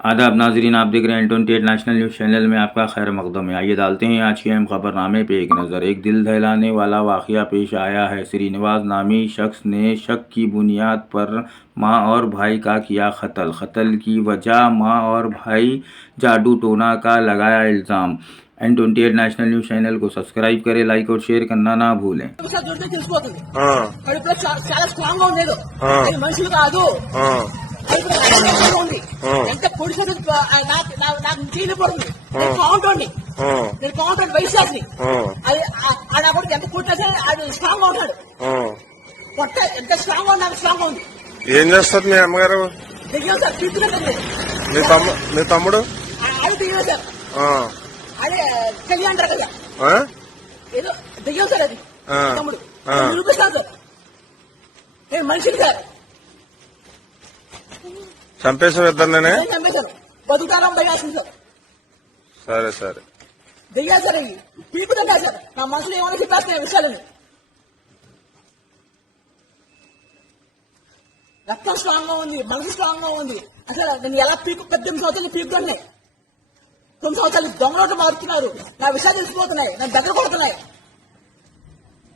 आदाब नाजरीन, आप देख रहे हैं 28 नेशनल न्यूज़ चैनल में आपका खैर मकदम है। आइए डालते हैं आज के अहम खबरनामे पे एक नज़र। एक दिल दहलाने वाला वाक़या पेश आया है। श्रीनिवास नामी शख्स ने शक की बुनियाद पर मां और भाई का किया कत्ल। कत्ल की वजह मां और भाई जादू टोना का लगाया इल्ज़ाम। N28 नेशनल न्यूज़ चैनल को सब्सक्राइब करें, लाइक और शेयर करना ना भूलें। ఎంత పొడిచి నాకు చేయలేకపోతుంది. నేను కౌంటర్ని వైశాఖని అది ఆడ కూడా ఎంత కొట్టేసా అది స్ట్రాంగ్ గా ఉంటాడు. పొట్ట ఎంత స్ట్రాంగ్ గా నాకు స్ట్రాంగ్ గా ఉంది. ఏం చేస్తారు మీ అమ్మగారు? దిగాం సార్, తీసుకుని మీ తమ్ముడు అది దిగాం సార్. అదే చెల్లి అంటారు కదా, ఏదో దిగాం సార్. అది తమ్ముడు నిరూపిస్తాను సార్. నేను మనిషిని సార్. చంపేశారు ఇద్దరినే? చంపేశారు. బతుకుతారం భయాసింది సార్. సరే సరే దిగా సార్. అవి పీకుతుంటా సార్. నా మనసులో ఏమైనా చెప్పేస్తాయి విషయాలని. రక్తం స్ట్రాంగ్ గా ఉంది, మనసు స్ట్రాంగ్ గా ఉంది. అసలు నేను ఎలా 18 సంవత్సరాలు పీకుతున్నాయి. 9 సంవత్సరాలు దొంగలోటు మారుతున్నారు. నా విషయాలు తెలిసిపోతున్నాయి, నా దగ్గర కొడుతున్నాయి.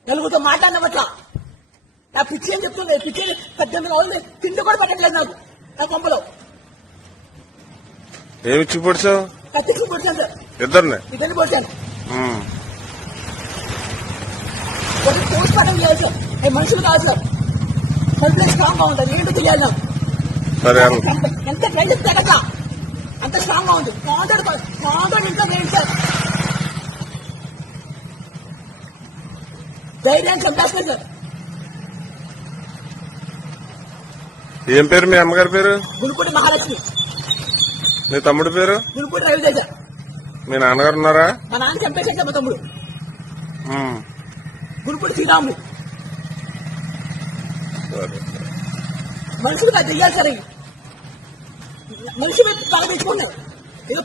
నలుగురితో మాట్లాడిన పట్ల నా పిచ్చి అని చెప్తుంది. పిచ్చి 18 రోజులు తిండి కూడా పెట్టట్లేదు నాకు. నా కొంపలో ఏమిచ్చి పొడిచావు? కత్తికి పొడిచాను సార్. ఇద్దరిని పొడిచాను. పోస్ట్ మార్టం చేయాలి సార్. మనుషులు కాదు సార్. కడుపులో స్ట్రాంగ్ గా ఉంటుంది. ఏంటో తెలియాలి నాకు. ఎంత ట్రై చేస్తే కదా అంత స్ట్రాంగ్ గా ఉంది. కాంట్రాక్ట్ ఇంకా వేయండి సార్. ధైర్యాన్ని చంపేస్తాయి సార్. ఏం పేరు మీ అమ్మగారి పేరు? గురుపూడి మహాలక్ష్మి. మీ తమ్ముడు పేరు? గురుపూడి రవితేజ. మీ నాన్నగారు ఉన్నారా? మా నాన్న చంపేశాక మా తమ్ముడు గురుపూడి శ్రీరాముడు. మనుషులు తెయ్యాలి సరే. మనిషి మీద తల తెచ్చుకున్నాయి. ఏదో